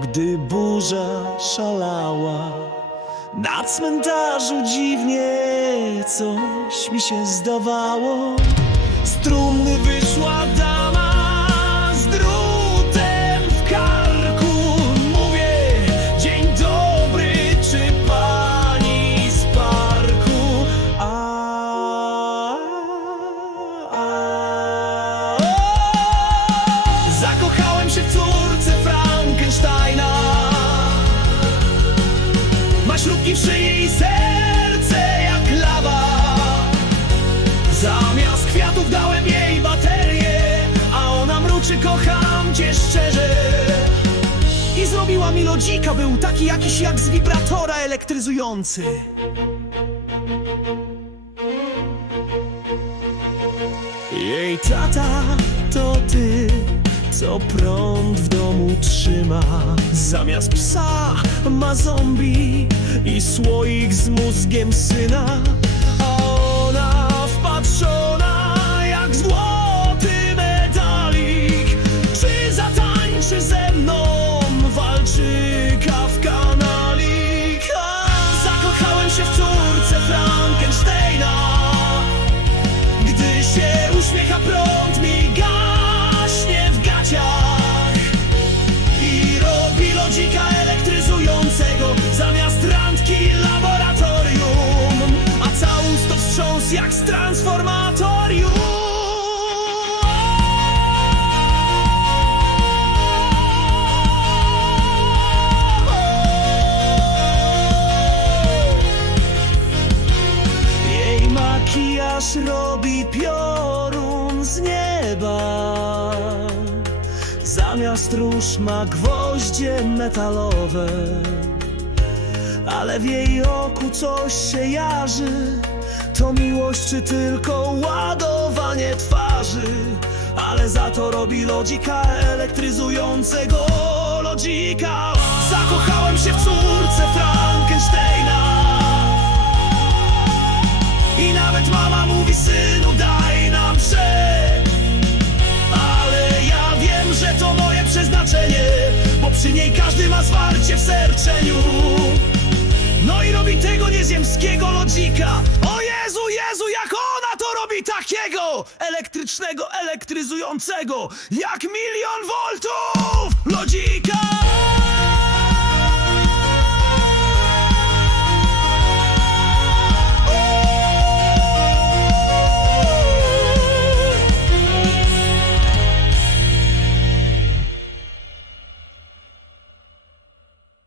gdy burza szalała. Na cmentarzu dziwnie coś mi się zdawało. Z trumny wyszła dama Kwiatów dałem jej baterię, a ona mruczy, kocham cię szczerze. I zrobiła mi lodzika, był taki jakiś jak z wibratora elektryzujący. Jej tata to ty, co prąd w domu trzyma. Zamiast psa ma zombie i słoik z mózgiem syna. Robi piorun z nieba. Zamiast róż ma gwoździe metalowe Ale w jej oku coś się jarzy. To miłość czy tylko ładowanie twarzy? Ale za to robi lodzika elektryzującego lodzika. Zakochałem się w córce Frankensteina tego nieziemskiego lodzika O Jezu, Jezu, jak ona to robi takiego Elektrycznego, elektryzującego Jak milion voltów lodzika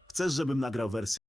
Chcesz, żebym nagrał wersję?